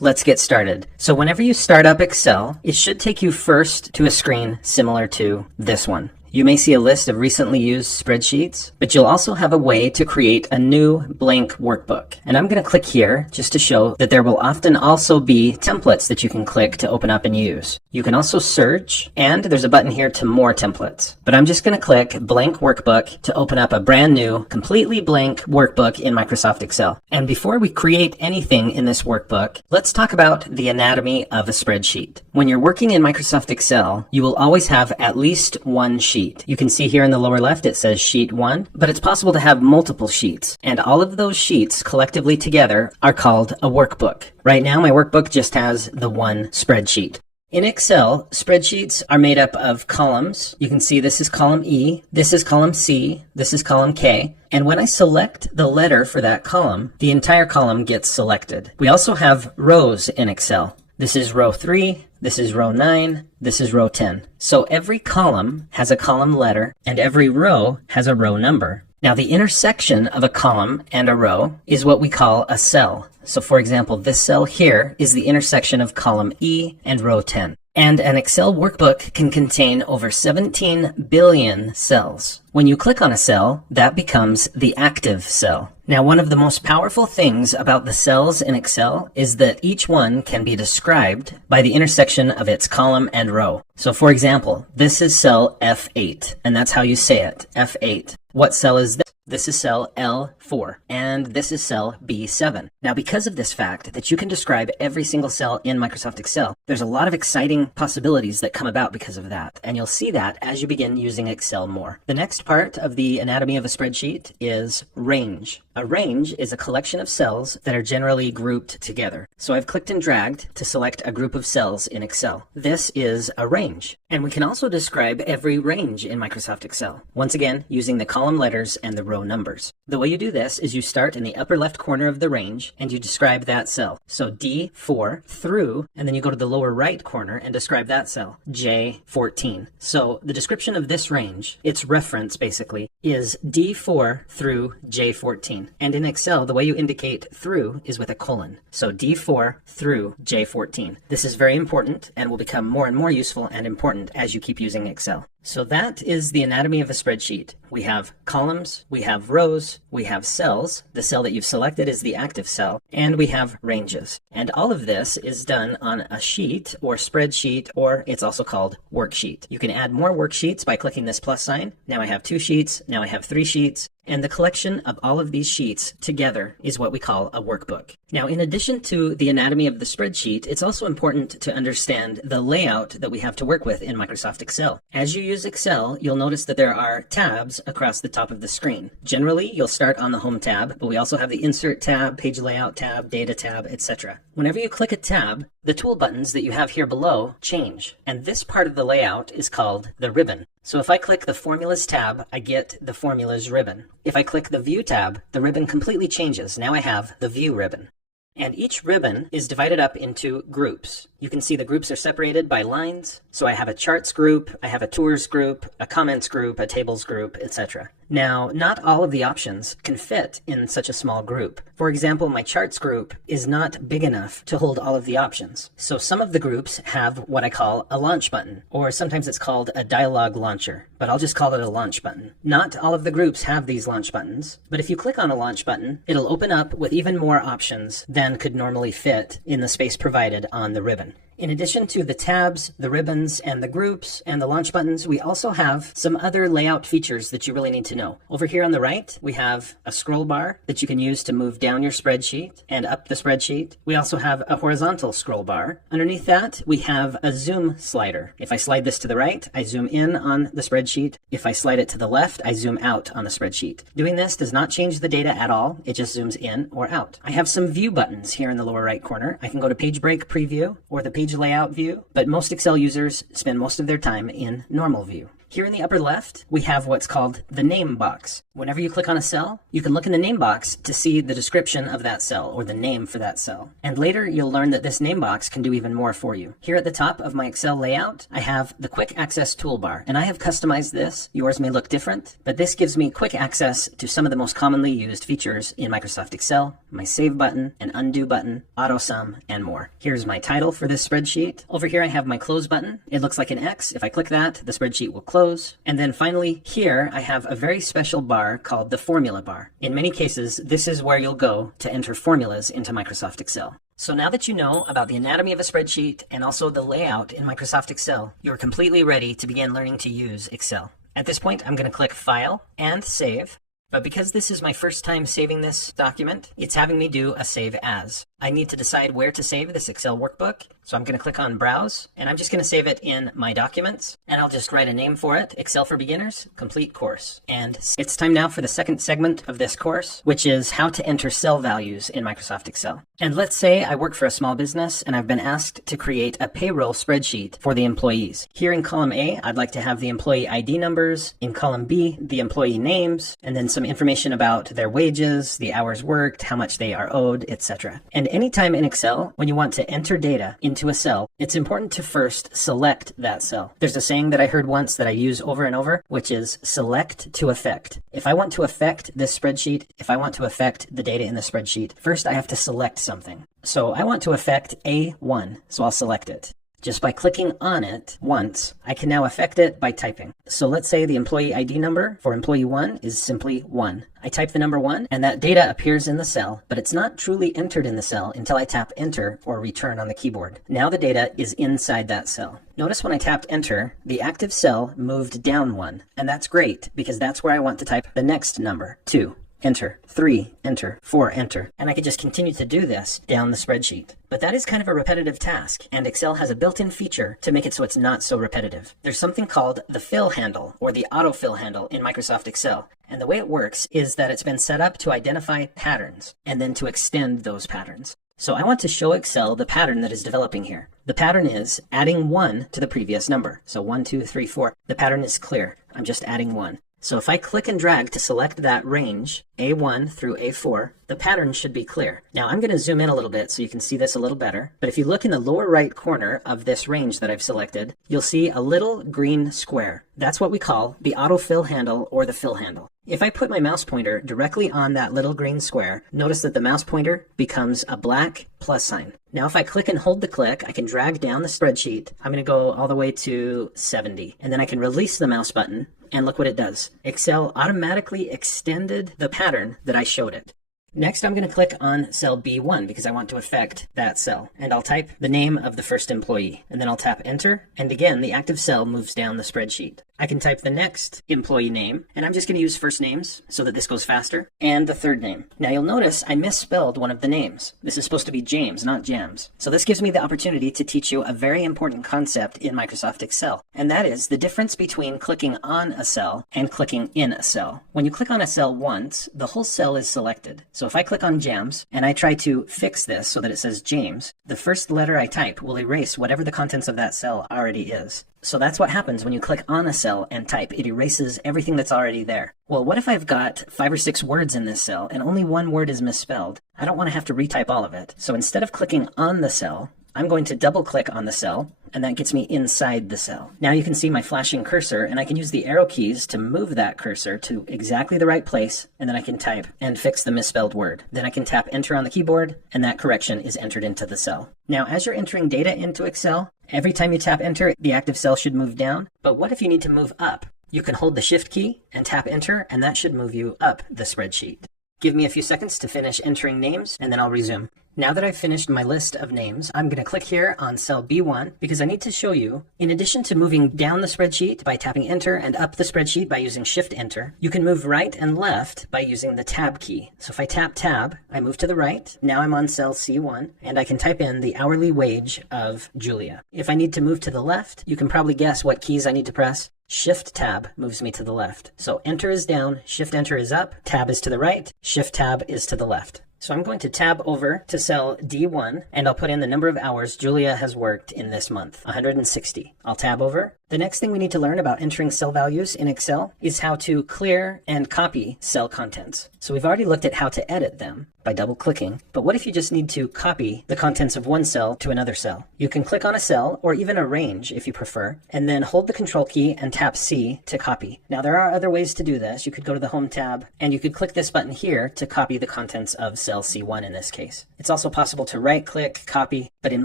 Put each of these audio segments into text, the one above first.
Let's get started. So whenever you start up Excel, it should take you first to a screen similar to this one. You may see a list of recently used spreadsheets, but you'll also have a way to create a new blank workbook. And I'm going to click here just to show that there will often also be templates that you can click to open up and use. You can also search, and there's a button here to more templates. But I'm just going to click blank workbook to open up a brand new, completely blank workbook in Microsoft Excel. And before we create anything in this workbook, let's talk about the anatomy of a spreadsheet. When you're working in Microsoft Excel, you will always have at least one sheet. You can see here in the lower left it says sheet 1, but it's possible to have multiple sheets, and all of those sheets collectively together are called a workbook. Right now my workbook just has the one spreadsheet. In Excel, spreadsheets are made up of columns. You can see this is column E, this is column C, this is column K. And when I select the letter for that column, the entire column gets selected. We also have rows in Excel. This is row 3, this is row 9, this is row 10. So every column has a column letter and every row has a row number. Now the intersection of a column and a row is what we call a cell. So for example, this cell here is the intersection of column E and row 10. And an Excel workbook can contain over 17 billion cells. When you click on a cell, that becomes the active cell. Now, one of the most powerful things about the cells in Excel is that each one can be described by the intersection of its column and row. So for example, this is cell F8, and that's how you say it, F8. What cell is this? This is cell L4, and this is cell B7. Now, because of this fact that you can describe every single cell in Microsoft Excel, there's a lot of exciting possibilities that come about because of that, and you'll see that as you begin using Excel more. The next part of the anatomy of a spreadsheet is range. A range is a collection of cells that are generally grouped together. So I've clicked and dragged to select a group of cells in Excel. This is a range. And we can also describe every range in Microsoft Excel, once again using the column letters and the row numbers. The way you do this is you start in the upper left corner of the range and you describe that cell. So D4 through, and then you go to the lower right corner and describe that cell, J14. So the description of this range, its reference basically, is D4 through J14. And in Excel, the way you indicate through is with a colon. So D4 through J14. This is very important and will become more and more useful and important as you keep using Excel. So that is the anatomy of a spreadsheet. We have columns, we have rows, we have cells. The cell that you've selected is the active cell, and we have ranges. And all of this is done on a sheet or spreadsheet, or it's also called worksheet. You can add more worksheets by clicking this plus sign. Now I have 2 sheets, now I have 3 sheets. And the collection of all of these sheets together is what we call a workbook. Now, in addition to the anatomy of the spreadsheet, it's also important to understand the layout that we have to work with in Microsoft Excel. As you use Excel, you'll notice that there are tabs across the top of the screen. Generally, you'll start on the Home tab, but we also have the Insert tab, Page Layout tab, Data tab, etc. Whenever you click a tab, the tool buttons that you have here below change, and this part of the layout is called the ribbon. So if I click the Formulas tab, I get the Formulas ribbon. If I click the View tab, the ribbon completely changes. Now I have the View ribbon. And each ribbon is divided up into groups. You can see the groups are separated by lines. So I have a charts group, I have a tours group, a comments group, a tables group, etc. Now, not all of the options can fit in such a small group. For example, my charts group is not big enough to hold all of the options. So some of the groups have what I call a launch button, or sometimes it's called a dialog launcher, but I'll just call it a launch button. Not all of the groups have these launch buttons, but if you click on a launch button, it'll open up with even more options than could normally fit in the space provided on the ribbon. In addition to the tabs, the ribbons, and the groups, and the launch buttons, we also have some other layout features that you really need to know. Over here on the right, we have a scroll bar that you can use to move down your spreadsheet and up the spreadsheet. We also have a horizontal scroll bar. Underneath that, we have a zoom slider. If I slide this to the right, I zoom in on the spreadsheet. If I slide it to the left, I zoom out on the spreadsheet. Doing this does not change the data at all. It just zooms in or out. I have some view buttons here in the lower right corner. I can go to Page Break Preview or the Page Layout view, but most Excel users spend most of their time in normal view. Here in the upper left, we have what's called the name box. Whenever you click on a cell, you can look in the name box to see the description of that cell or the name for that cell. And later, you'll learn that this name box can do even more for you. Here at the top of my Excel layout, I have the quick access toolbar, and I have customized this. Yours may look different, but this gives me quick access to some of the most commonly used features in Microsoft Excel: my save button, an undo button, auto sum, and more. Here's my title for this spreadsheet. Over here, I have my close button. It looks like an X. If I click that, the spreadsheet will close. And then finally, here I have a very special bar called the formula bar. In many cases, this is where you'll go to enter formulas into Microsoft Excel. So now that you know about the anatomy of a spreadsheet and also the layout in Microsoft Excel, you're completely ready to begin learning to use Excel. At this point, I'm going to click File and Save. But because this is my first time saving this document, it's having me do a Save As. I need to decide where to save this Excel workbook. So I'm going to click on Browse, and I'm just going to save it in My Documents, and I'll just write a name for it: Excel for Beginners, Complete Course. And it's time now for the second segment of this course, which is how to enter cell values in Microsoft Excel. And let's say I work for a small business, and I've been asked to create a payroll spreadsheet for the employees. Here in column A, I'd like to have the employee ID numbers. In column B, the employee names, and then some information about their wages, the hours worked, how much they are owed, etc. And anytime in Excel, when you want to enter data into a cell, it's important to first select that cell. There's a saying that I heard once that I use over and over, which is select to affect. If I want to affect this spreadsheet, if I want to affect the data in the spreadsheet, first I have to select something. So I want to affect A1, so I'll select it. Just by clicking on it once, I can now affect it by typing. So let's say the employee ID number for employee 1 is simply 1. I type the number 1, and that data appears in the cell, but it's not truly entered in the cell until I tap Enter or Return on the keyboard. Now the data is inside that cell. Notice when I tapped Enter, the active cell moved down 1, and that's great because that's where I want to type the next number: 2. Enter, 3, enter, 4, enter. And I could just continue to do this down the spreadsheet. But that is kind of a repetitive task, and Excel has a built-in feature to make it so it's not so repetitive. There's something called the fill handle, or the autofill handle in Microsoft Excel. And the way it works is that it's been set up to identify patterns, and then to extend those patterns. So I want to show Excel the pattern that is developing here. The pattern is adding 1 to the previous number. So 1, 2, 3, 4. The pattern is clear. I'm just adding 1. So if I click and drag to select that range, A1 through A4, the pattern should be clear. Now I'm going to zoom in a little bit so you can see this a little better. But if you look in the lower right corner of this range that I've selected, you'll see a little green square. That's what we call the autofill handle or the fill handle. If I put my mouse pointer directly on that little green square, notice that the mouse pointer becomes a black plus sign. Now if I click and hold the click, I can drag down the spreadsheet. I'm going to go all the way to 70, and then I can release the mouse button, and look what it does. Excel automatically extended the pattern that I showed it. Next, I'm going to click on cell B1 because I want to affect that cell. And I'll type the name of the first employee. And then I'll tap Enter. And again, the active cell moves down the spreadsheet. I can type the next employee name. And I'm just going to use first names so that this goes faster. And the third name. Now you'll notice I misspelled one of the names. This is supposed to be James, not Jams. So this gives me the opportunity to teach you a very important concept in Microsoft Excel. And that is the difference between clicking on a cell and clicking in a cell. When you click on a cell once, the whole cell is selected. So if I click on Jams and I try to fix this so that it says James, the first letter I type will erase whatever the contents of that cell already is. So that's what happens when you click on a cell and type. It erases everything that's already there. Well, what if I've got 5 or 6 words in this cell and only one word is misspelled? I don't want to have to retype all of it. So instead of clicking on the cell, I'm going to double click on the cell, and that gets me inside the cell. Now you can see my flashing cursor, and I can use the arrow keys to move that cursor to exactly the right place, and then I can type and fix the misspelled word. Then I can tap Enter on the keyboard, and that correction is entered into the cell. Now, as you're entering data into Excel, every time you tap Enter, the active cell should move down. But what if you need to move up? You can hold the Shift key and tap Enter, and that should move you up the spreadsheet. Give me a few seconds to finish entering names, and then I'll resume. Now that I've finished my list of names, I'm going to click here on cell B1 because I need to show you, in addition to moving down the spreadsheet by tapping Enter and up the spreadsheet by using Shift Enter, you can move right and left by using the Tab key. So if I tap Tab, I move to the right. Now I'm on cell C1, and I can type in the hourly wage of Julia. If I need to move to the left, you can probably guess what keys I need to press. Shift Tab moves me to the left. So Enter is down, Shift Enter is up, Tab is to the right, Shift Tab is to the left. So I'm going to tab over to cell D1, and I'll put in the number of hours Julia has worked in this month, 160. I'll tab over, The next thing we need to learn about entering cell values in Excel is how to clear and copy cell contents. So we've already looked at how to edit them by double-clicking, but what if you just need to copy the contents of one cell to another cell? You can click on a cell, or even a range if you prefer, and then hold the Control key and tap C to copy. Now there are other ways to do this. You could go to the Home tab, and you could click this button here to copy the contents of cell C1 in this case. It's also possible to right-click, copy, but in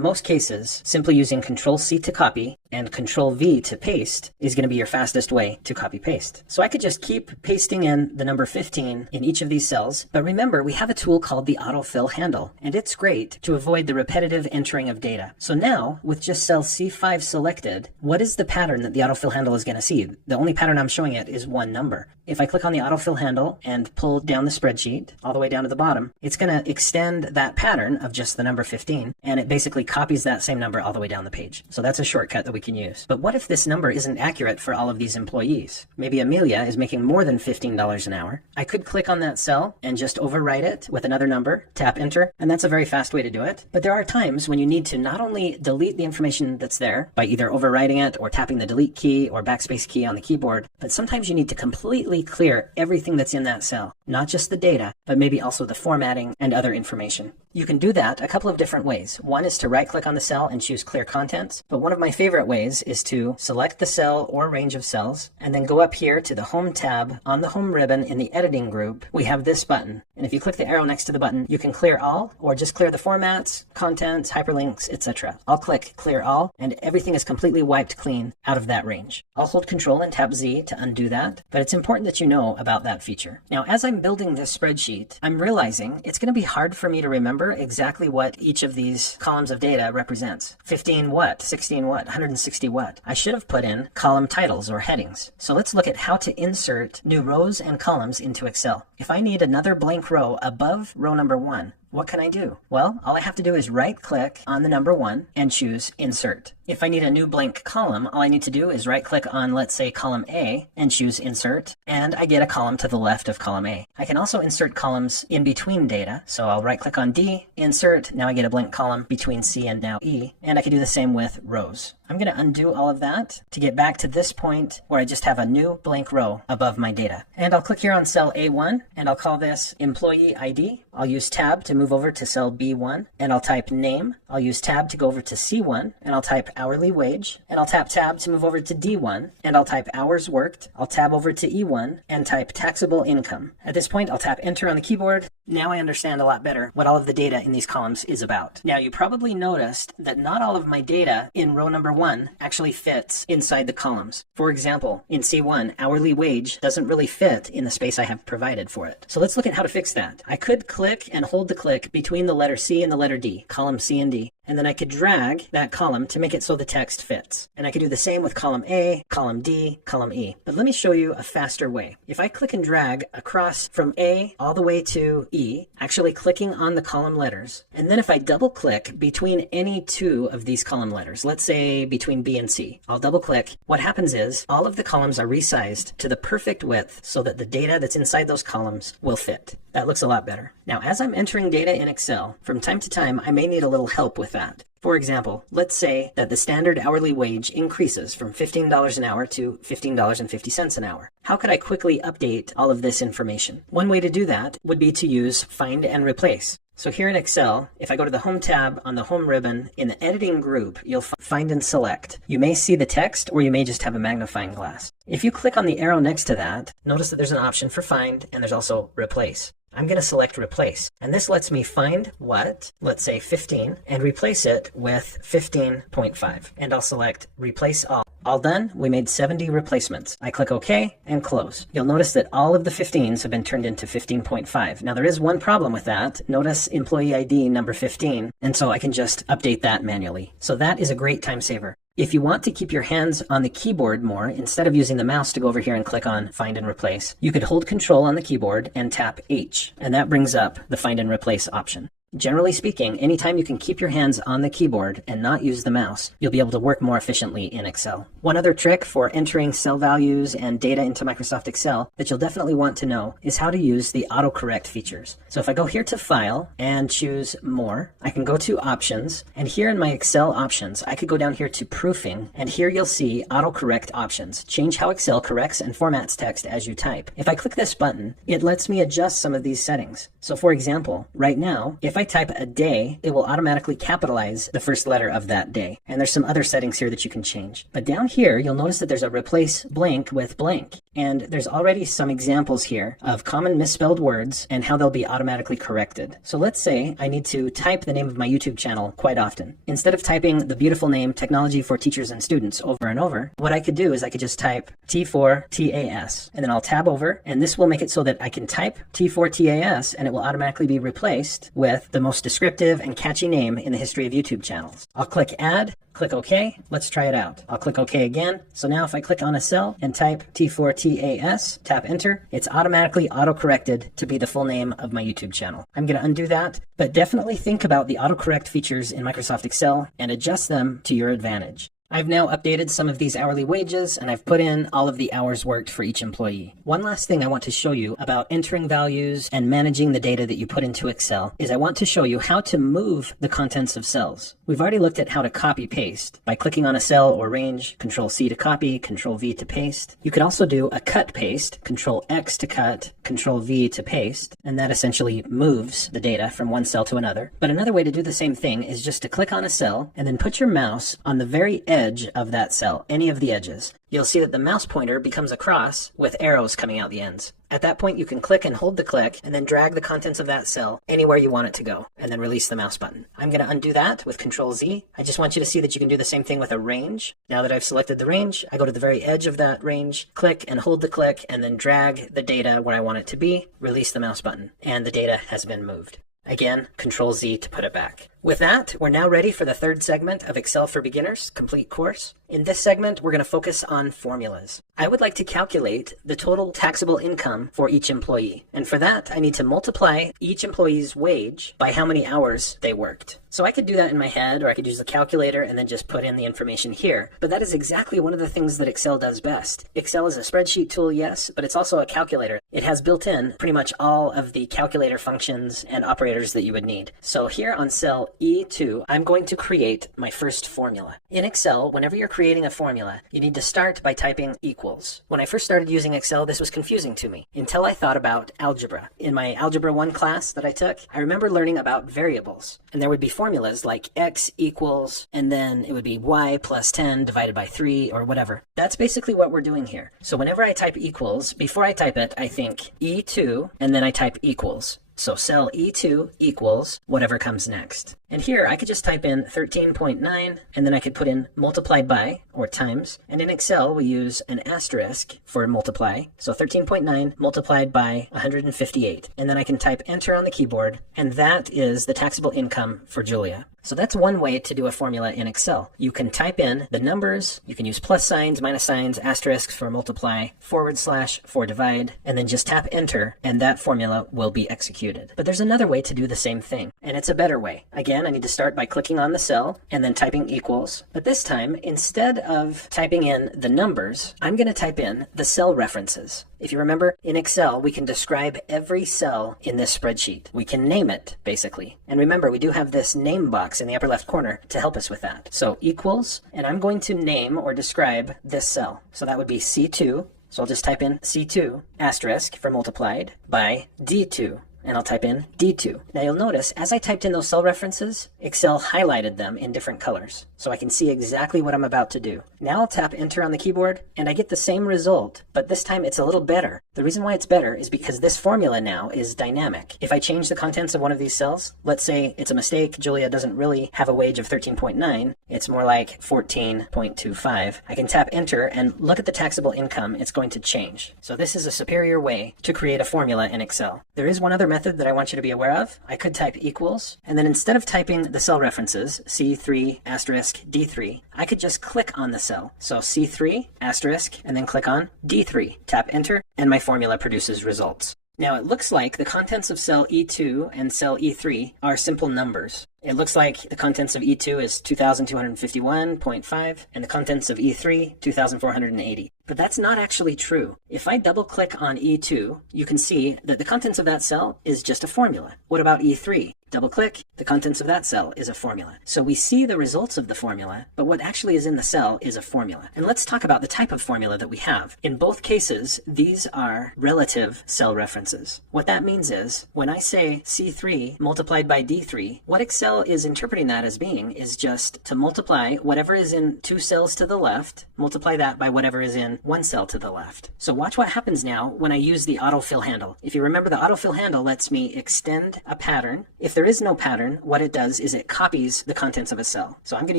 most cases, simply using Control C to copy and Control V to paste is going to be your fastest way to copy paste. So I could just keep pasting in the number 15 in each of these cells, but remember we have a tool called the autofill handle, and it's great to avoid the repetitive entering of data. So now with just cell C5 selected, what is the pattern that the autofill handle is going to see? The only pattern I'm showing it is one number. If I click on the autofill handle and pull down the spreadsheet all the way down to the bottom, it's going to extend that pattern of just the number 15, and it basically copies that same number all the way down the page. So that's a shortcut that we can use. But what if this number isn't accurate for all of these employees? Maybe Amelia is making more than $15 an hour. I could click on that cell and just overwrite it with another number, tap enter, and that's a very fast way to do it. But there are times when you need to not only delete the information that's there by either overwriting it or tapping the delete key or backspace key on the keyboard, but sometimes you need to completely clear everything that's in that cell, not just the data, but maybe also the formatting and other information. You can do that a couple of different ways. One is to right-click on the cell and choose Clear Contents, but one of my favorite ways is to select the cell or range of cells, and then go up here to the Home tab. On the Home ribbon in the Editing group, we have this button, and if you click the arrow next to the button, you can clear all, or just clear the formats, contents, hyperlinks, etc. I'll click Clear All, and everything is completely wiped clean out of that range. I'll hold Control and tap Z to undo that, but it's important that you know about that feature. Now, as I'm building this spreadsheet, I'm realizing it's going to be hard for me to remember exactly what each of these columns of data represents. 15 what, 16 what, 160 what. I should have put in column titles or headings. So let's look at how to insert new rows and columns into Excel. If I need another blank row above row number 1, what can I do? Well, all I have to do is right-click on the number 1 and choose Insert. If I need a new blank column, all I need to do is right-click on, let's say, column A and choose Insert, and I get a column to the left of column A. I can also insert columns in between data, so I'll right-click on D, Insert, now I get a blank column between C and now E, and I can do the same with rows. I'm going to undo all of that to get back to this point where I just have a new blank row above my data. And I'll click here on cell A1, and I'll call this Employee ID. I'll use Tab to move over to cell B1, and I'll type Name. I'll use Tab to go over to C1, and I'll type Hourly Wage, and I'll tap Tab to move over to D1, and I'll type Hours Worked. I'll tab over to E1 and type Taxable Income. At this point, I'll tap Enter on the keyboard. Now I understand a lot better what all of the data in these columns is about. Now you probably noticed that not all of my data in row number 1 actually fits inside the columns. For example, in C1, hourly wage doesn't really fit in the space I have provided for it. So let's look at how to fix that. I could click and hold the click between the letter C and the letter D, column C and D. And then I could drag that column to make it so the text fits. And I could do the same with column A, column D, column E. But let me show you a faster way. If I click and drag across from A all the way to E, actually clicking on the column letters, and then if I double click between any two of these column letters, let's say between B and C, I'll double click, what happens is all of the columns are resized to the perfect width so that the data that's inside those columns will fit. That looks a lot better. Now, as I'm entering data in Excel, from time to time, I may need a little help with that. For example, let's say that the standard hourly wage increases from $15 an hour to $15.50 an hour. How could I quickly update all of this information? One way to do that would be to use Find and Replace. So here in Excel, if I go to the Home tab on the Home ribbon, in the Editing group, you'll find and select. You may see the text, or you may just have a magnifying glass. If you click on the arrow next to that, notice that there's an option for Find, and there's also Replace. I'm going to select Replace, and this lets me find what, let's say 15, and replace it with 15.5. And I'll select Replace All. All done, we made 70 replacements. I click OK and close. You'll notice that all of the 15s have been turned into 15.5. Now there is one problem with that. Notice Employee ID number 15, and so I can just update that manually. So that is a great time saver. If you want to keep your hands on the keyboard more, instead of using the mouse to go over here and click on Find and Replace, you could hold Control on the keyboard and tap H, and that brings up the Find and Replace option. Generally speaking, anytime you can keep your hands on the keyboard and not use the mouse, you'll be able to work more efficiently in Excel. One other trick for entering cell values and data into Microsoft Excel that you'll definitely want to know is how to use the autocorrect features. So if I go here to File and choose More, I can go to Options, and here in my Excel options, I could go down here to Proofing, and here you'll see autocorrect options. Change how Excel corrects and formats text as you type. If I click this button, it lets me adjust some of these settings. So for example, right now, if I type a day, it will automatically capitalize the first letter of that day. And there's some other settings here that you can change. But down here, you'll notice that there's a replace blank with blank. And there's already some examples here of common misspelled words and how they'll be automatically corrected. So let's say I need to type the name of my YouTube channel quite often. Instead of typing the beautiful name Technology for Teachers and Students over and over, what I could do is I could just type T4TAS, and then I'll tab over, and this will make it so that I can type T4TAS and it will automatically be replaced with the most descriptive and catchy name in the history of YouTube channels. I'll click Add, click OK. Let's try it out. I'll click OK again. So now if I click on a cell and type T4TAS, tap Enter, it's automatically auto-corrected to be the full name of my YouTube channel. I'm going to undo that, but definitely think about the autocorrect features in Microsoft Excel and adjust them to your advantage. I've now updated some of these hourly wages, and I've put in all of the hours worked for each employee. One last thing I want to show you about entering values and managing the data that you put into Excel is I want to show you how to move the contents of cells. We've already looked at how to copy paste by clicking on a cell or range, Control C to copy, Control V to paste. You could also do a cut paste, Control X to cut, Control V to paste, and that essentially moves the data from one cell to another. But another way to do the same thing is just to click on a cell and then put your mouse on the very edge of that cell, any of the edges. You'll see that the mouse pointer becomes a cross with arrows coming out the ends. At that point, you can click and hold the click and then drag the contents of that cell anywhere you want it to go, and then release the mouse button. I'm going to undo that with Control Z. I just want you to see that you can do the same thing with a range. Now that I've selected the range, I go to the very edge of that range, click and hold the click, and then drag the data where I want it to be, release the mouse button, and the data has been moved. Again, Control Z to put it back. With that, we're now ready for the third segment of Excel for Beginners complete course. In this segment, we're going to focus on formulas. I would like to calculate the total taxable income for each employee. And for that, I need to multiply each employee's wage by how many hours they worked. So I could do that in my head, or I could use the calculator and then just put in the information here. But that is exactly one of the things that Excel does best. Excel is a spreadsheet tool, yes, but it's also a calculator. It has built in pretty much all of the calculator functions and operators that you would need. So here on cell E2, I'm going to create my first formula. In Excel, whenever you're creating a formula, you need to start by typing equals. When I first started using Excel, this was confusing to me until I thought about algebra. In my Algebra 1 class that I took, I remember learning about variables. And there would be formulas like x equals, and then it would be y plus 10 divided by 3 or whatever. That's basically what we're doing here. So whenever I type equals, before I type it, I think E2, and then I type equals. So cell E2 equals whatever comes next. And here I could just type in 13.9, and then I could put in multiplied by, or times. And in Excel, we use an asterisk for multiply. So 13.9 multiplied by 158. And then I can type enter on the keyboard, and that is the taxable income for Julia. So that's one way to do a formula in Excel. You can type in the numbers, you can use plus signs, minus signs, asterisks for multiply, / for divide, and then just tap enter, and that formula will be executed. But there's another way to do the same thing, and it's a better way. Again, I need to start by clicking on the cell and then typing equals. But this time, instead of typing in the numbers, I'm going to type in the cell references. If you remember, in Excel, we can describe every cell in this spreadsheet. We can name it, basically. And remember, we do have this name box in the upper left corner to help us with that. So equals, and I'm going to name or describe this cell. So that would be C2. So I'll just type in C2 asterisk for multiplied by D2. And I'll type in D2. Now you'll notice, as I typed in those cell references, Excel highlighted them in different colors, so I can see exactly what I'm about to do. Now I'll tap enter on the keyboard, and I get the same result, but this time it's a little better. The reason why it's better is because this formula now is dynamic. If I change the contents of one of these cells, let's say it's a mistake, Julia doesn't really have a wage of 13.9, it's more like 14.25. I can tap enter and look at the taxable income, it's going to change. So this is a superior way to create a formula in Excel. There is one other method that I want you to be aware of. I could type equals, and then instead of typing the cell references, C3 asterisk D3, I could just click on the cell. So C3 asterisk, and then click on D3. Tap enter, and my formula produces results. Now it looks like the contents of cell E2 and cell E3 are simple numbers. It looks like the contents of E2 is 2251.5 and the contents of E3 2480. But that's not actually true. If I double click on E2, you can see that the contents of that cell is just a formula. What about E3? Double click, the contents of that cell is a formula. So we see the results of the formula, but what actually is in the cell is a formula. And let's talk about the type of formula that we have. In both cases, these are relative cell references. What that means is, when I say C3 multiplied by D3, what Excel is interpreting that as being is just to multiply whatever is in 2 cells to the left, multiply that by whatever is in 1 cell to the left. So watch what happens now when I use the autofill handle. If you remember, the autofill handle lets me extend a pattern. If there is no pattern, what it does is it copies the contents of a cell. So I'm going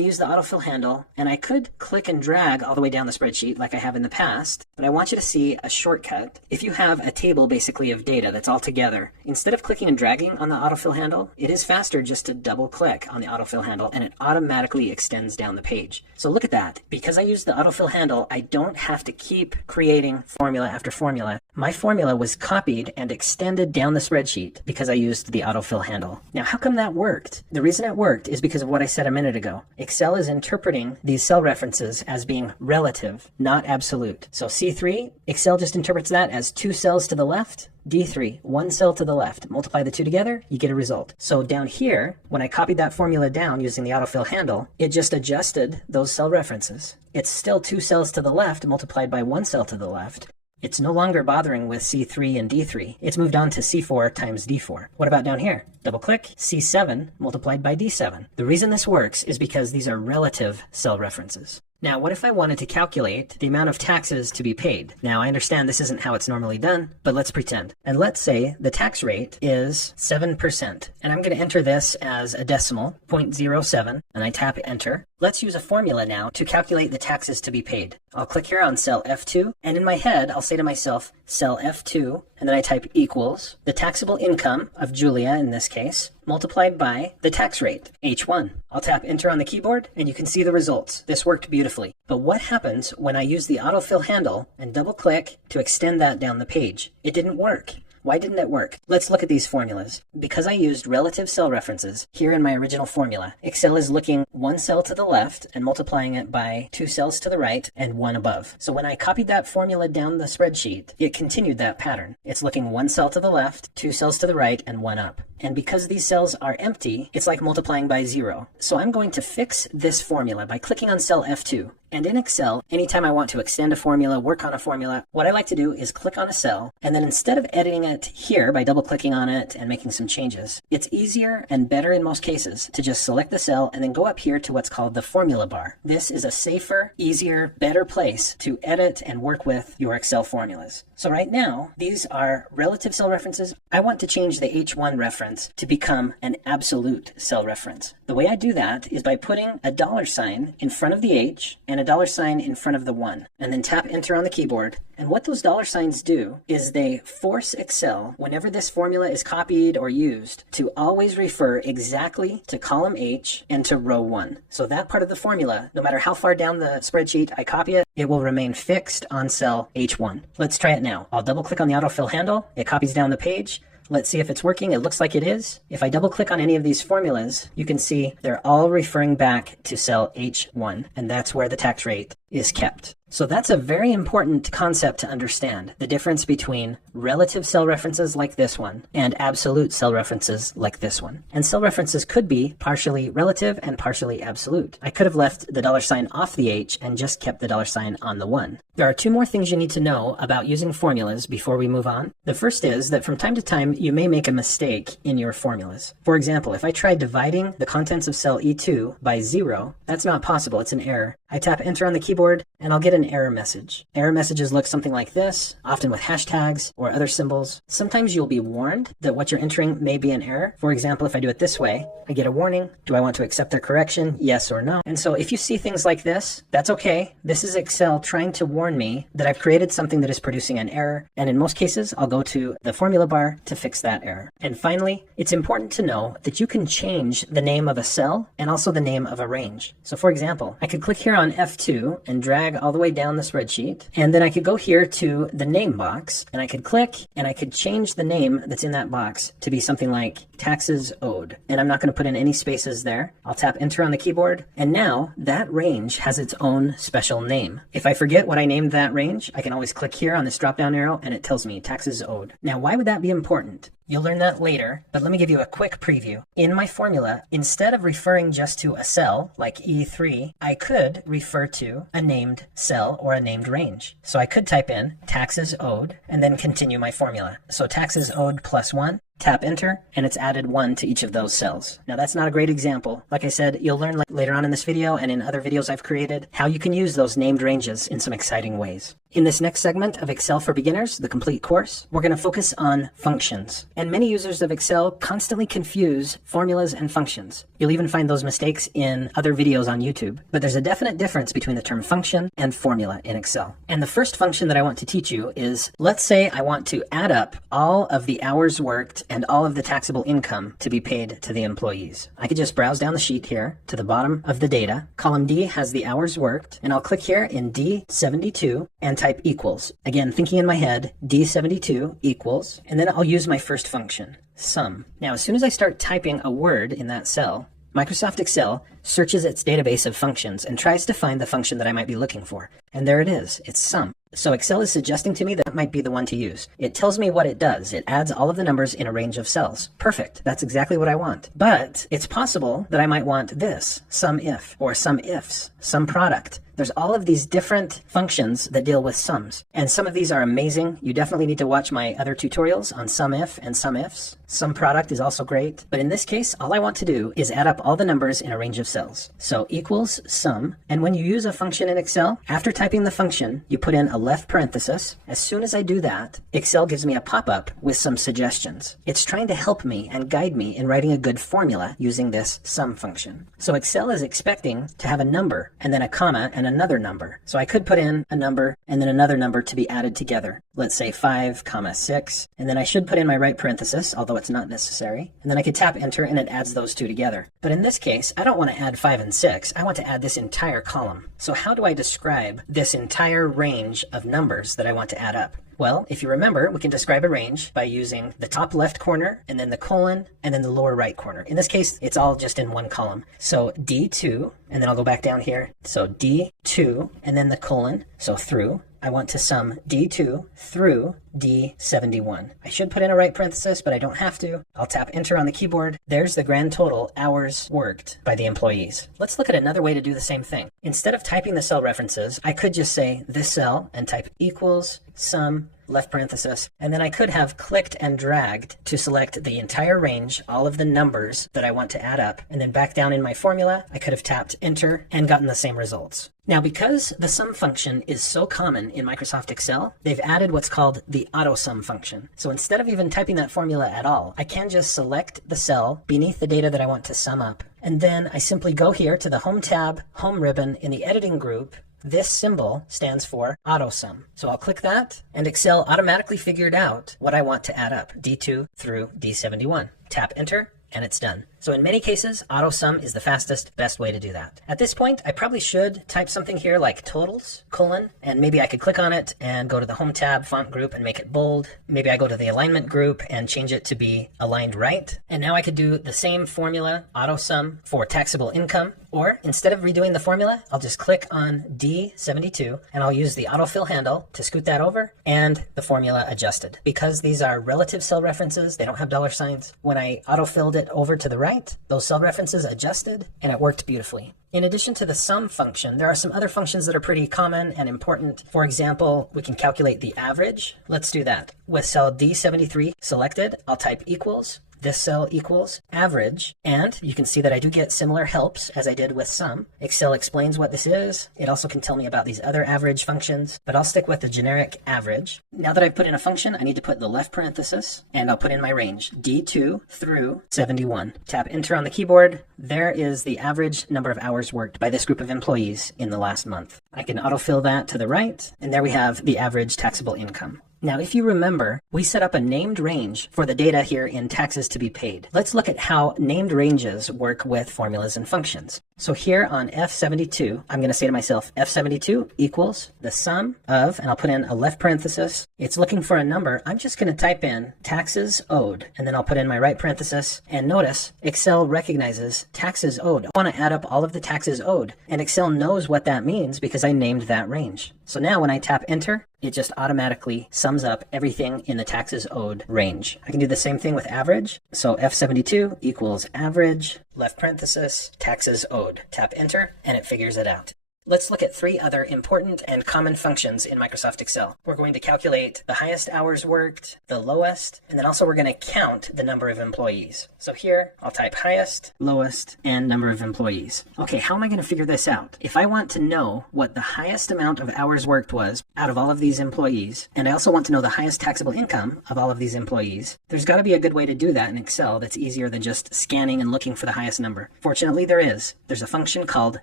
to use the autofill handle, and I could click and drag all the way down the spreadsheet like I have in the past, but I want you to see a shortcut. If you have a table basically of data that's all together, instead of clicking and dragging on the autofill handle, it is faster just to double click on the autofill handle and it automatically extends down the page. So look at that. Because I use the autofill handle, I don't have to keep creating formula after formula. My formula was copied and extended down the spreadsheet because I used the autofill handle. Now, how come that worked? The reason it worked is because of what I said a minute ago. Excel is interpreting these cell references as being relative, not absolute. So C3, Excel just interprets that as 2 cells to the left. D3, 1 cell to the left. Multiply the two together, you get a result. So down here, when I copied that formula down using the autofill handle, it just adjusted those cell references. It's still 2 cells to the left multiplied by 1 cell to the left. It's no longer bothering with C3 and D3. It's moved on to C4 times D4. What about down here? Double click, C7 multiplied by D7. The reason this works is because these are relative cell references. Now, what if I wanted to calculate the amount of taxes to be paid? Now, I understand this isn't how it's normally done, but let's pretend. And let's say the tax rate is 7%. And I'm going to enter this as a decimal, 0.07, and I tap enter. Let's use a formula now to calculate the taxes to be paid. I'll click here on cell F2, and in my head, I'll say to myself, cell F2, and then I type equals the taxable income of Julia in this case, multiplied by the tax rate, H1. I'll tap enter on the keyboard, and you can see the results. This worked beautifully. But what happens when I use the autofill handle and double click to extend that down the page? It didn't work. Why didn't it work? Let's look at these formulas. Because I used relative cell references here in my original formula, Excel is looking 1 cell to the left and multiplying it by 2 cells to the right and 1 above. So when I copied that formula down the spreadsheet, it continued that pattern. It's looking 1 cell to the left, 2 cells to the right, and 1 up. And because these cells are empty, it's like multiplying by 0. So I'm going to fix this formula by clicking on cell F2. And in Excel, anytime I want to extend a formula, work on a formula, what I like to do is click on a cell, and then instead of editing it here by double clicking on it and making some changes, it's easier and better in most cases to just select the cell and then go up here to what's called the formula bar. This is a safer, easier, better place to edit and work with your Excel formulas. So right now, these are relative cell references. I want to change the H1 reference to become an absolute cell reference. The way I do that is by putting a $sign in front of the H and a $sign in front of the 1, and then tap enter on the keyboard. And what those $signs do is they force Excel, whenever this formula is copied or used, to always refer exactly to column H and to row 1. So that part of the formula, no matter how far down the spreadsheet I copy it, it will remain fixed on cell H1. Let's try it now. I'll double click on the autofill handle. It copies down the page. Let's see if it's working. It looks like it is. If I double click on any of these formulas, you can see they're all referring back to cell H1, and that's where the tax rate is kept. So that's a very important concept to understand, the difference between relative cell references like this one and absolute cell references like this one. And cell references could be partially relative and partially absolute. I could have left the $sign off the H and just kept the $sign on the 1. There are 2 more things you need to know about using formulas before we move on. The first is that from time to time, you may make a mistake in your formulas. For example, if I try dividing the contents of cell E2 by 0, that's not possible. It's an error. I tap enter on the keyboard and I'll get an error message. Error messages look something like this, often with hashtags or other symbols. Sometimes you'll be warned that what you're entering may be an error. For example, if I do it this way, I get a warning. Do I want to accept their correction? Yes or no? And so if you see things like this, that's okay. This is Excel trying to warn me that I've created something that is producing an error. And in most cases, I'll go to the formula bar to fix that error. And finally, it's important to know that you can change the name of a cell and also the name of a range. So for example, I could click here on F2 and drag all the way down the spreadsheet. And then I could go here to the name box and I could click and I could change the name that's in that box to be something like taxes owed. And I'm not going to put in any spaces there. I'll tap enter on the keyboard. And now that range has its own special name. If I forget what I named that range, I can always click here on this drop down arrow and it tells me taxes owed. Now, why would that be important? You'll learn that later, but let me give you a quick preview. In my formula, instead of referring just to a cell, like E3, I could refer to a named cell or a named range. So I could type in taxes owed and then continue my formula. So taxes owed +1, tap enter, and it's added 1 to each of those cells. Now that's not a great example. Like I said, you'll learn later on in this video and in other videos I've created how you can use those named ranges in some exciting ways. In this next segment of Excel for Beginners, the complete course, we're going to focus on functions. And many users of Excel constantly confuse formulas and functions. You'll even find those mistakes in other videos on YouTube. But there's a definite difference between the term function and formula in Excel. And the first function that I want to teach you is, let's say I want to add up all of the hours worked and all of the taxable income to be paid to the employees. I could just browse down the sheet here to the bottom of the data. Column D has the hours worked, and I'll click here in D72 and type equals. Again, thinking in my head, D72 equals, and then I'll use my first function, sum. Now, as soon as I start typing a word in that cell, Microsoft Excel searches its database of functions and tries to find the function that I might be looking for. And there it is, it's sum. So Excel is suggesting to me that might be the one to use. It tells me what it does. It adds all of the numbers in a range of cells. Perfect. That's exactly what I want. But it's possible that I might want this, SUMIF, or SUMIFS, sum product. There's all of these different functions that deal with sums. And some of these are amazing. You definitely need to watch my other tutorials on SUMIF and SUMIFS. Sum product is also great. But in this case, all I want to do is add up all the numbers in a range of cells. So equals sum. And when you use a function in Excel, after typing the function, you put in a left parenthesis. As soon as I do that, Excel gives me a pop-up with some suggestions. It's trying to help me and guide me in writing a good formula using this sum function. So Excel is expecting to have a number and then a comma and another number. So I could put in a number and then another number to be added together. Let's say 5, 6, and then I should put in my right parenthesis, although it's not necessary. And then I could tap enter and it adds those two together. But in this case, I don't want to add 5 and 6. I want to add this entire column. So how do I describe this entire range of numbers that I want to add up? Well, if you remember, we can describe a range by using the top left corner and then the colon and then the lower right corner. In this case, it's all just in one column. So D2, and then I'll go back down here. So D2 and then the colon, so through. I want to sum D2 through D71. I should put in a right parenthesis, but I don't have to. I'll tap enter on the keyboard. There's the grand total hours worked by the employees. Let's look at another way to do the same thing. Instead of typing the cell references, I could just say this cell and type equals sum left parenthesis, and then I could have clicked and dragged to select the entire range, all of the numbers that I want to add up, and then back down in my formula, I could have tapped enter and gotten the same results. Now, because the sum function is so common in Microsoft Excel, they've added what's called the auto sum function. So instead of even typing that formula at all, I can just select the cell beneath the data that I want to sum up. And then I simply go here to the Home tab, Home ribbon in the editing group. This symbol stands for AutoSum. So I'll click that, and Excel automatically figured out what I want to add up, D2 through D71. Tap enter, and it's done. So in many cases, AutoSum is the fastest, best way to do that. At this point, I probably should type something here like totals, colon, and maybe I could click on it and go to the Home tab, font group, and make it bold. Maybe I go to the alignment group and change it to be aligned right. And now I could do the same formula, AutoSum, for taxable income. Or instead of redoing the formula, I'll just click on D72 and I'll use the autofill handle to scoot that over and the formula adjusted. Because these are relative cell references, they don't have dollar signs. When I autofilled it over to the right, those cell references adjusted and it worked beautifully. In addition to the sum function, there are some other functions that are pretty common and important. For example, we can calculate the average. Let's do that. With cell D73 selected, I'll type equals. This cell equals average, and you can see that I do get similar helps as I did with sum. Excel explains what this is. It also can tell me about these other average functions, but I'll stick with the generic average. Now that I've put in a function, I need to put the left parenthesis, and I'll put in my range, D2 through 71. Tap enter on the keyboard. There is the average number of hours worked by this group of employees in the last month. I can autofill that to the right, and there we have the average taxable income. Now, if you remember, we set up a named range for the data here in taxes to be paid. Let's look at how named ranges work with formulas and functions. So here on F72, I'm going to say to myself, F72 equals the sum of, and I'll put in a left parenthesis. It's looking for a number. I'm just going to type in taxes owed, and then I'll put in my right parenthesis. And notice Excel recognizes taxes owed. I want to add up all of the taxes owed, and Excel knows what that means because I named that range. So now when I tap enter, it just automatically sums up everything in the taxes owed range. I can do the same thing with average. So F72 equals average, left parenthesis, taxes owed. Tap enter, and it figures it out. Let's look at 3 other important and common functions in Microsoft Excel. We're going to calculate the highest hours worked, the lowest, and then also we're going to count the number of employees. So here, I'll type highest, lowest, and number of employees. Okay, how am I going to figure this out? If I want to know what the highest amount of hours worked was out of all of these employees, and I also want to know the highest taxable income of all of these employees, there's got to be a good way to do that in Excel that's easier than just scanning and looking for the highest number. Fortunately, there is. There's a function called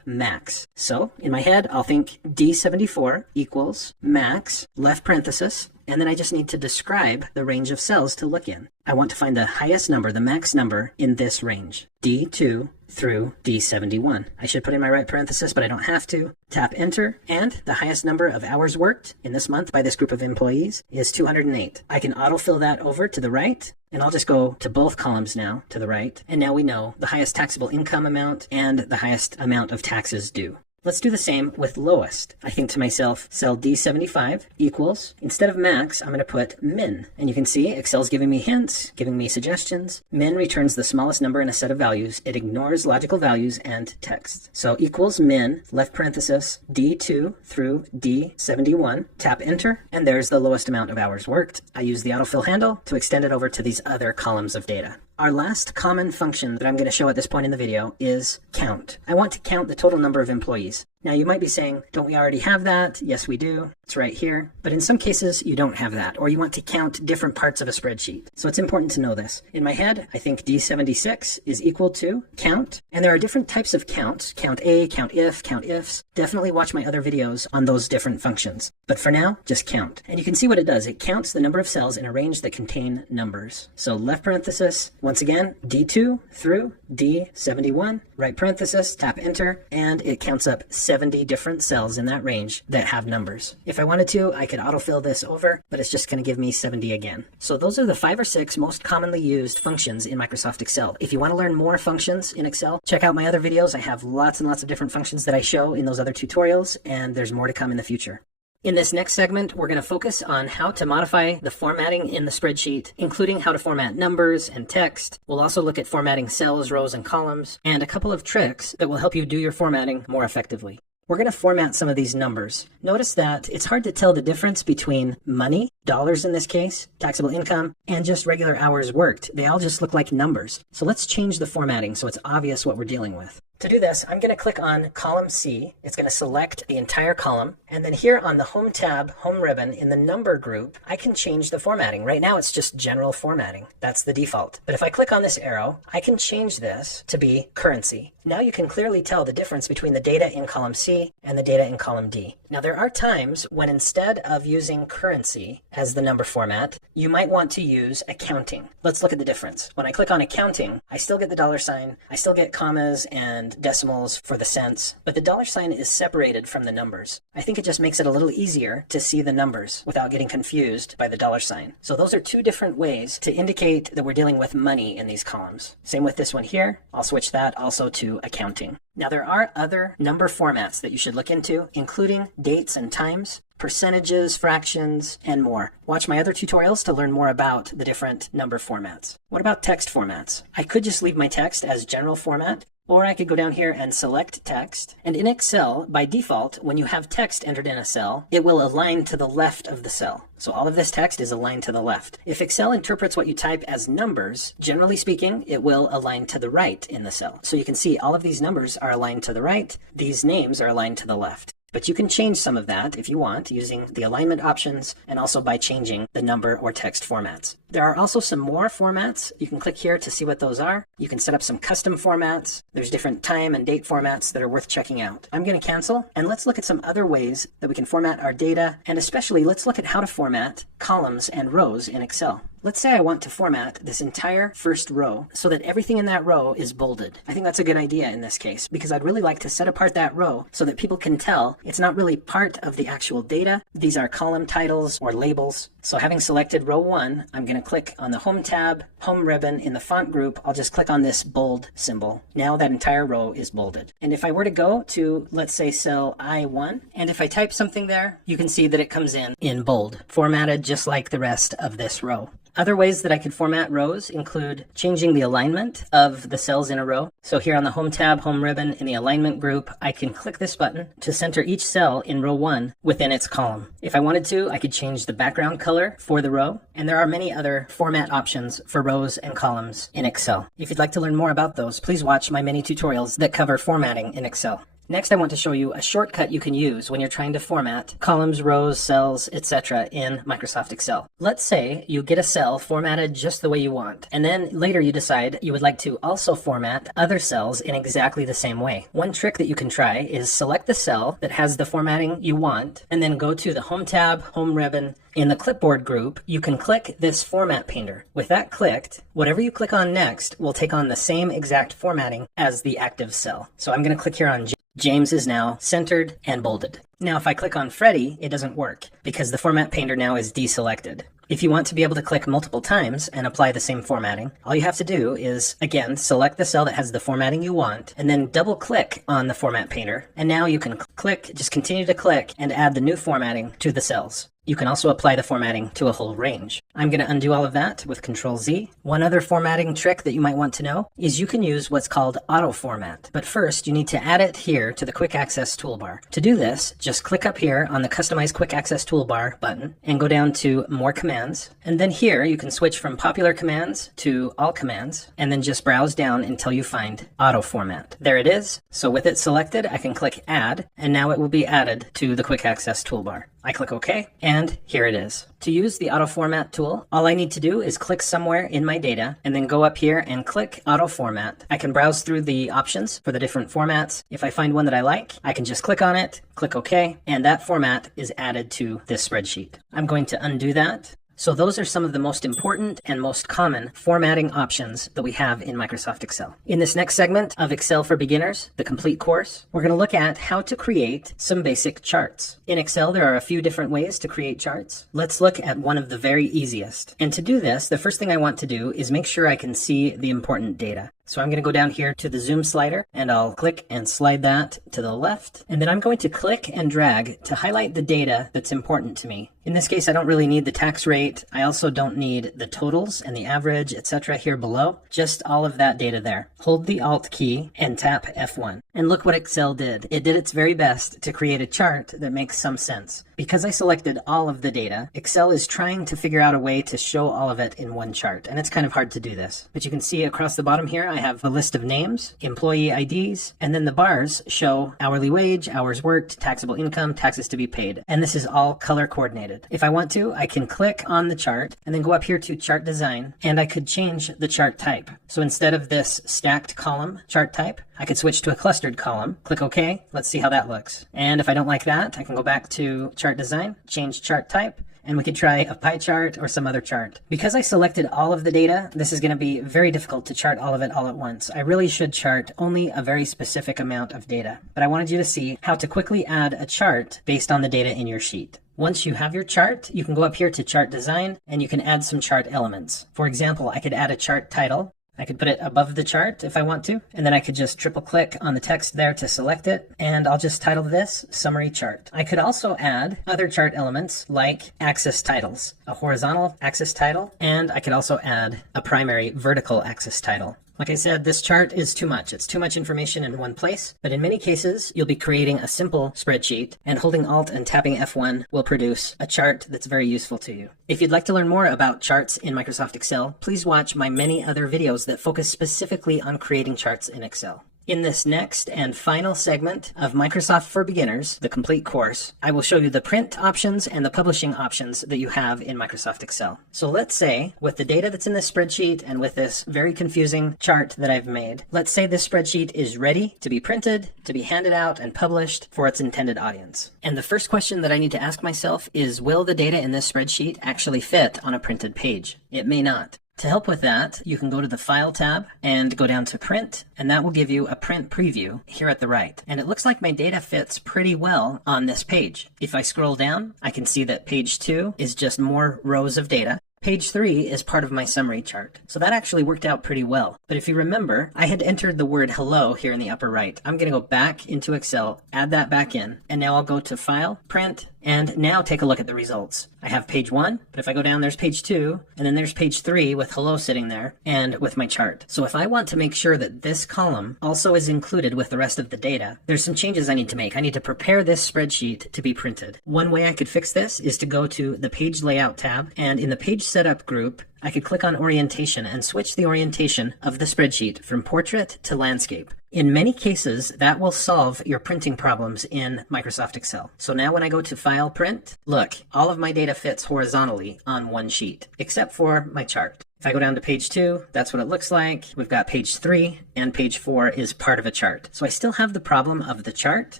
max. So, in my head, I'll think D74 equals max, left parenthesis, and then I just need to describe the range of cells to look in. I want to find the highest number, the max number in this range, D2 through D71. I should put in my right parenthesis, but I don't have to. Tap enter, and the highest number of hours worked in this month by this group of employees is 208. I can autofill that over to the right, and I'll just go to both columns now, to the right. And now we know the highest taxable income amount and the highest amount of taxes due. Let's do the same with lowest. I think to myself, cell D75 equals, instead of max, I'm going to put min. And you can see Excel's giving me hints, giving me suggestions. Min returns the smallest number in a set of values. It ignores logical values and text. So equals min, left parenthesis, D2 through D71. Tap enter, and there's the lowest amount of hours worked. I use the autofill handle to extend it over to these other columns of data. Our last common function that I'm going to show at this point in the video is count. I want to count the total number of employees. Now you might be saying, don't we already have that? Yes, we do. It's right here. But in some cases, you don't have that, or you want to count different parts of a spreadsheet. So it's important to know this. In my head, I think D76 is equal to count. And there are different types of counts. Count A, count if, count ifs. Definitely watch my other videos on those different functions. But for now, just count. And you can see what it does. It counts the number of cells in a range that contain numbers. So left parenthesis, once again, D2 through D71, right parenthesis, tap enter, and it counts up 70 different cells in that range that have numbers. If I wanted to, I could autofill this over, but it's just going to give me 70 again. So those are the 5 or 6 most commonly used functions in Microsoft Excel. If you want to learn more functions in Excel, check out my other videos. I have lots and lots of different functions that I show in those other tutorials, and there's more to come in the future. In this next segment, we're going to focus on how to modify the formatting in the spreadsheet, including how to format numbers and text. We'll also look at formatting cells, rows, and columns, and a couple of tricks that will help you do your formatting more effectively. We're going to format some of these numbers. Notice that it's hard to tell the difference between money, dollars in this case, taxable income, and just regular hours worked. They all just look like numbers. So let's change the formatting so it's obvious what we're dealing with. To do this, I'm going to click on column C. It's going to select the entire column. And then here on the Home tab, Home ribbon, in the number group, I can change the formatting. Right now, it's just general formatting. That's the default. But if I click on this arrow, I can change this to be currency. Now you can clearly tell the difference between the data in column C and the data in column D. Now there are times when instead of using currency as the number format, you might want to use accounting. Let's look at the difference. When I click on accounting, I still get the $sign. I still get commas and decimals for the cents, but the $sign is separated from the numbers. I think it just makes it a little easier to see the numbers without getting confused by the $sign. So those are 2 different ways to indicate that we're dealing with money in these columns. Same with this one here. I'll switch that also to accounting. Now there are other number formats that you should look into, including dates and times, percentages, fractions, and more. Watch my other tutorials to learn more about the different number formats. What about text formats? I could just leave my text as general format, or I could go down here and select text. And in Excel, by default, when you have text entered in a cell, it will align to the left of the cell. So all of this text is aligned to the left. If Excel interprets what you type as numbers, generally speaking, it will align to the right in the cell. So you can see all of these numbers are aligned to the right. These names are aligned to the left. But you can change some of that if you want using the alignment options and also by changing the number or text formats. There are also some more formats. You can click here to see what those are. You can set up some custom formats. There's different time and date formats that are worth checking out. I'm going to cancel, and let's look at some other ways that we can format our data, and especially let's look at how to format columns and rows in Excel. Let's say I want to format this entire first row so that everything in that row is bolded. I think that's a good idea in this case because I'd really like to set apart that row so that people can tell it's not really part of the actual data. These are column titles or labels. So having selected row 1, I'm going to click on the Home tab, Home ribbon. In the font group, I'll just click on this bold symbol. Now that entire row is bolded. And if I were to go to, let's say, cell I1, and if I type something there, you can see that it comes in bold, formatted just like the rest of this row. Other ways that I could format rows include changing the alignment of the cells in a row. So here on the Home tab, Home ribbon, in the alignment group, I can click this button to center each cell in row 1 within its column. If I wanted to, I could change the background color for the row, and there are many other format options for rows and columns in Excel. If you'd like to learn more about those, please watch my many tutorials that cover formatting in Excel. Next, I want to show you a shortcut you can use when you're trying to format columns, rows, cells, etc. in Microsoft Excel. Let's say you get a cell formatted just the way you want, and then later you decide you would like to also format other cells in exactly the same way. One trick that you can try is select the cell that has the formatting you want, and then go to the Home tab, Home ribbon. In the clipboard group, you can click this format painter. With that clicked, whatever you click on next will take on the same exact formatting as the active cell. So I'm going to click here on James is now centered and bolded. Now if I click on Freddie, it doesn't work because the format painter now is deselected. If you want to be able to click multiple times and apply the same formatting, all you have to do is, again, select the cell that has the formatting you want, and then double click on the format painter. And now you can click, just continue to click, and add the new formatting to the cells. You can also apply the formatting to a whole range. I'm going to undo all of that with Control Z. One other formatting trick that you might want to know is you can use what's called auto format. But first, you need to add it here to the Quick Access toolbar. To do this, just click up here on the Customize Quick Access toolbar button and go down to More Commands. And then here you can switch from Popular Commands to All Commands and then just browse down until you find auto format. There it is. So with it selected, I can click Add, and now it will be added to the Quick Access toolbar. I click OK, and here it is. To use the auto format tool, all I need to do is click somewhere in my data and then go up here and click auto format. I can browse through the options for the different formats. If I find one that I like, I can just click on it, click OK, and that format is added to this spreadsheet. I'm going to undo that. So those are some of the most important and most common formatting options that we have in Microsoft Excel. In this next segment of Excel for Beginners, the complete course, we're going to look at how to create some basic charts. In Excel, there are a few different ways to create charts. Let's look at one of the very easiest. And to do this, the first thing I want to do is make sure I can see the important data. So I'm going to go down here to the zoom slider and I'll click and slide that to the left. And then I'm going to click and drag to highlight the data that's important to me. In this case, I don't really need the tax rate. I also don't need the totals and the average, etc. here below. Just all of that data there. Hold the Alt key and tap F1. And look what Excel did. It did its very best to create a chart that makes some sense. Because I selected all of the data, Excel is trying to figure out a way to show all of it in one chart. And it's kind of hard to do this. But you can see across the bottom here, I have a list of names, employee IDs, and then the bars show hourly wage, hours worked, taxable income, taxes to be paid. And this is all color coordinated. If I want to, I can click on the chart and then go up here to chart design, and I could change the chart type. So instead of this stacked column chart type, I could switch to a clustered column, click OK. Let's see how that looks. And if I don't like that, I can go back to chart design, change chart type, and we could try a pie chart or some other chart. Because I selected all of the data, this is going to be very difficult to chart all of it all at once. I really should chart only a very specific amount of data. But I wanted you to see how to quickly add a chart based on the data in your sheet. Once you have your chart, you can go up here to chart design and you can add some chart elements. For example, I could add a chart title. I could put it above the chart if I want to, and then I could just triple click on the text there to select it, and I'll just title this Summary Chart. I could also add other chart elements like axis titles, a horizontal axis title, and I could also add a primary vertical axis title. Like I said, this chart is too much. It's too much information in one place, but in many cases, you'll be creating a simple spreadsheet, and holding Alt and tapping F1 will produce a chart that's very useful to you. If you'd like to learn more about charts in Microsoft Excel, please watch my many other videos that focus specifically on creating charts in Excel. In this next and final segment of Microsoft for Beginners, the complete course, I will show you the print options and the publishing options that you have in Microsoft Excel. So let's say with the data that's in this spreadsheet and with this very confusing chart that I've made, let's say this spreadsheet is ready to be printed, to be handed out and published for its intended audience. And the first question that I need to ask myself is, will the data in this spreadsheet actually fit on a printed page? It may not. To help with that, you can go to the File tab and go down to Print, and that will give you a print preview here at the right. And it looks like my data fits pretty well on this page. If I scroll down, I can see that page 2 is just more rows of data. Page 3 is part of my summary chart. So that actually worked out pretty well. But if you remember, I had entered the word hello here in the upper right. I'm going to go back into Excel, add that back in, and now I'll go to File, Print, and now take a look at the results. I have page 1, but if I go down, there's page 2, and then there's page 3 with hello sitting there, and with my chart. So if I want to make sure that this column also is included with the rest of the data, there's some changes I need to make. I need to prepare this spreadsheet to be printed. One way I could fix this is to go to the Page Layout tab, and in the Page Setup group, I could click on Orientation and switch the orientation of the spreadsheet from portrait to landscape. In many cases, that will solve your printing problems in Microsoft Excel. So now when I go to File, Print, look, all of my data fits horizontally on one sheet, except for my chart. If I go down to page 2, that's what it looks like. We've got page 3, and page 4 is part of a chart. So I still have the problem of the chart,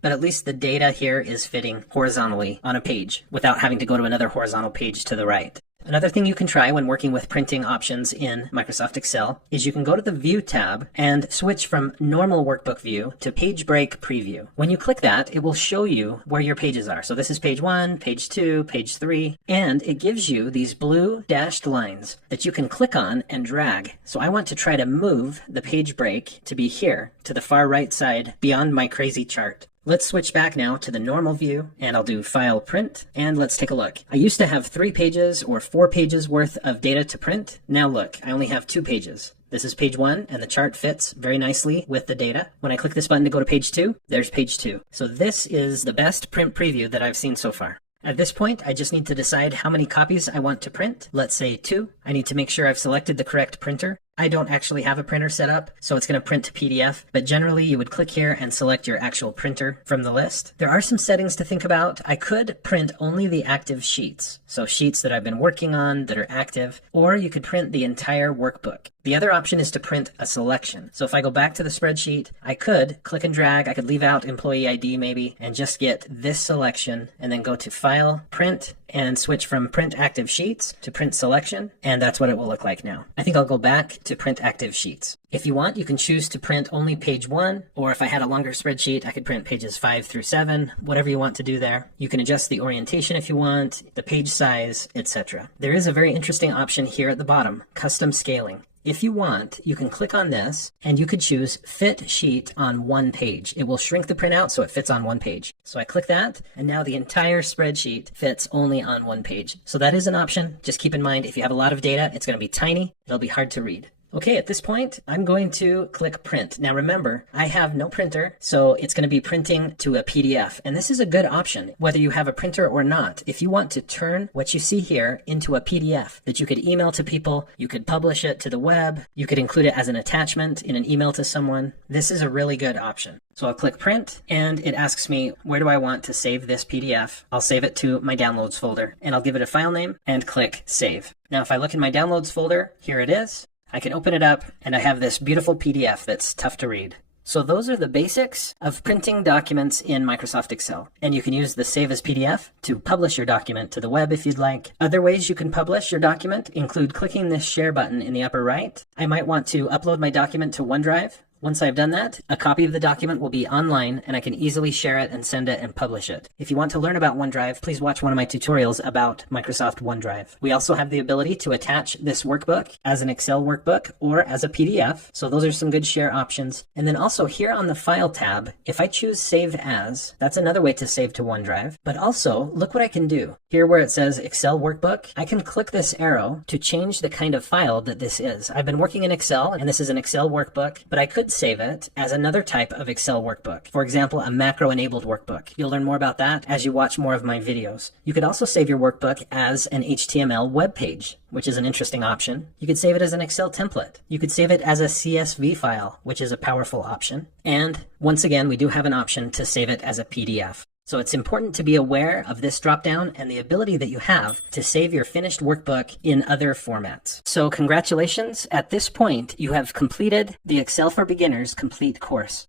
but at least the data here is fitting horizontally on a page without having to go to another horizontal page to the right. Another thing you can try when working with printing options in Microsoft Excel is you can go to the View tab and switch from normal workbook view to page break preview. When you click that, it will show you where your pages are. So this is page 1, page 2, page 3, and it gives you these blue dashed lines that you can click on and drag. So I want to try to move the page break to be here to the far right side beyond my crazy chart. Let's switch back now to the normal view, and I'll do File, Print, and let's take a look. I used to have 3 pages or 4 pages worth of data to print. Now look, I only have 2 pages. This is page 1, and the chart fits very nicely with the data. When I click this button to go to page 2, there's page 2. So this is the best print preview that I've seen so far. At this point, I just need to decide how many copies I want to print. Let's say 2. I need to make sure I've selected the correct printer. I don't actually have a printer set up, so it's going to print to PDF, but generally you would click here and select your actual printer from the list. There are some settings to think about. I could print only the active sheets, so sheets that I've been working on that are active, or you could print the entire workbook. The other option is to print a selection. So if I go back to the spreadsheet, I could click and drag, I could leave out employee ID maybe, and just get this selection, and then go to File, Print, and switch from Print Active Sheets to Print Selection, and that's what it will look like now. I think I'll go back to Print Active Sheets. If you want, you can choose to print only page 1, or if I had a longer spreadsheet, I could print pages 5 through 7, whatever you want to do there. You can adjust the orientation if you want, the page size, etc. There is a very interesting option here at the bottom, Custom Scaling. If you want, you can click on this and you could choose Fit Sheet on one page. It will shrink the printout so it fits on one page. So I click that, and now the entire spreadsheet fits only on one page. So that is an option. Just keep in mind, if you have a lot of data, it's going to be tiny. It'll be hard to read. Okay, at this point, I'm going to click Print. Now remember, I have no printer, so it's going to be printing to a PDF. And this is a good option, whether you have a printer or not. If you want to turn what you see here into a PDF that you could email to people, you could publish it to the web, you could include it as an attachment in an email to someone, this is a really good option. So I'll click Print, and it asks me, where do I want to save this PDF? I'll save it to my Downloads folder, and I'll give it a file name and click Save. Now if I look in my Downloads folder, here it is. I can open it up, and I have this beautiful PDF that's tough to read. So those are the basics of printing documents in Microsoft Excel. And you can use the Save as PDF to publish your document to the web if you'd like. Other ways you can publish your document include clicking this Share button in the upper right. I might want to upload my document to OneDrive. Once I've done that, a copy of the document will be online and I can easily share it and send it and publish it. If you want to learn about OneDrive, please watch one of my tutorials about Microsoft OneDrive. We also have the ability to attach this workbook as an Excel workbook or as a PDF. So those are some good share options. And then also here on the File tab, if I choose Save As, that's another way to save to OneDrive. But also, look what I can do. Here where it says Excel Workbook, I can click this arrow to change the kind of file that this is. I've been working in Excel and this is an Excel workbook, but I could could save it as another type of Excel workbook. For example, a macro-enabled workbook. You'll learn more about that as you watch more of my videos. You could also save your workbook as an HTML web page, which is an interesting option. You could save it as an Excel template. You could save it as a CSV file, which is a powerful option. And once again, we do have an option to save it as a PDF. So it's important to be aware of this dropdown and the ability that you have to save your finished workbook in other formats. So congratulations, at this point, you have completed the Excel for Beginners complete course.